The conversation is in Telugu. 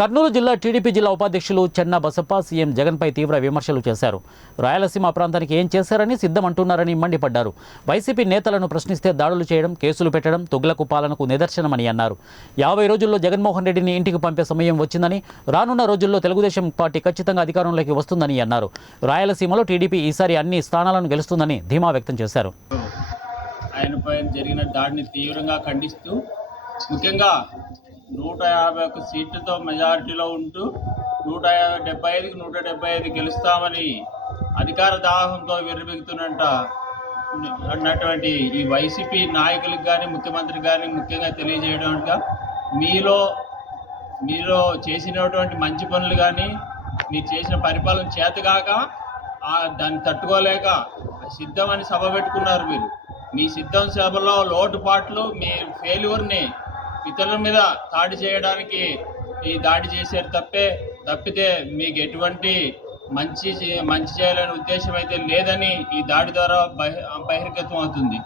కర్నూలు జిల్లా టీడీపీ జిల్లా ఉపాధ్యక్షులు చెన్నా బసప్ప సీఎం జగన్పై తీవ్ర విమర్శలు చేశారు. రాయలసీమ ప్రాంతానికి ఏం చేశారని సిద్ధమంటున్నారని మండిపడ్డారు. వైసీపీ నేతలను ప్రశ్నిస్తే దాడులు చేయడం, కేసులు పెట్టడం తుగ్లకు పాలనకు నిదర్శనమని అన్నారు. 50 రోజుల్లో జగన్మోహన్ రెడ్డిని ఇంటికి పంపే సమయం వచ్చిందని, రానున్న రోజుల్లో తెలుగుదేశం పార్టీ ఖచ్చితంగా అధికారంలోకి వస్తుందని అన్నారు. రాయలసీమలో టీడీపీ ఈసారి అన్ని స్థానాలను గెలుస్తుందని ధీమా వ్యక్తం చేశారు. ఆయనపై జరిగిన దాడిని తీవ్రంగా ఖండిస్తూ ముఖ్యంగా 151 సీట్లతో మెజారిటీలో ఉంటూ 175కి 175 గెలుస్తామని అధికార దాహంతో అన్నటువంటి ఈ వైసీపీ నాయకులకు కానీ ముఖ్యమంత్రికి కానీ ముఖ్యంగా తెలియజేయడానికి మీలో చేసినటువంటి మంచి పనులు కానీ మీరు చేసిన పరిపాలన చేతగాక దాన్ని తట్టుకోలేక సిద్ధమని సభ పెట్టుకున్నారు. మీ సిద్ధం సభలో లోటుపాట్లు, మీ ఫెయిల్యూర్ని ఇతరుల మీద దాడి చేయడానికి ఈ దాడి చేశారు తప్పితే మీకు ఎటువంటి మంచి చేయాలనే ఉద్దేశం అయితే లేదని ఈ దాడి ద్వారా బహిర్గతం అవుతుంది.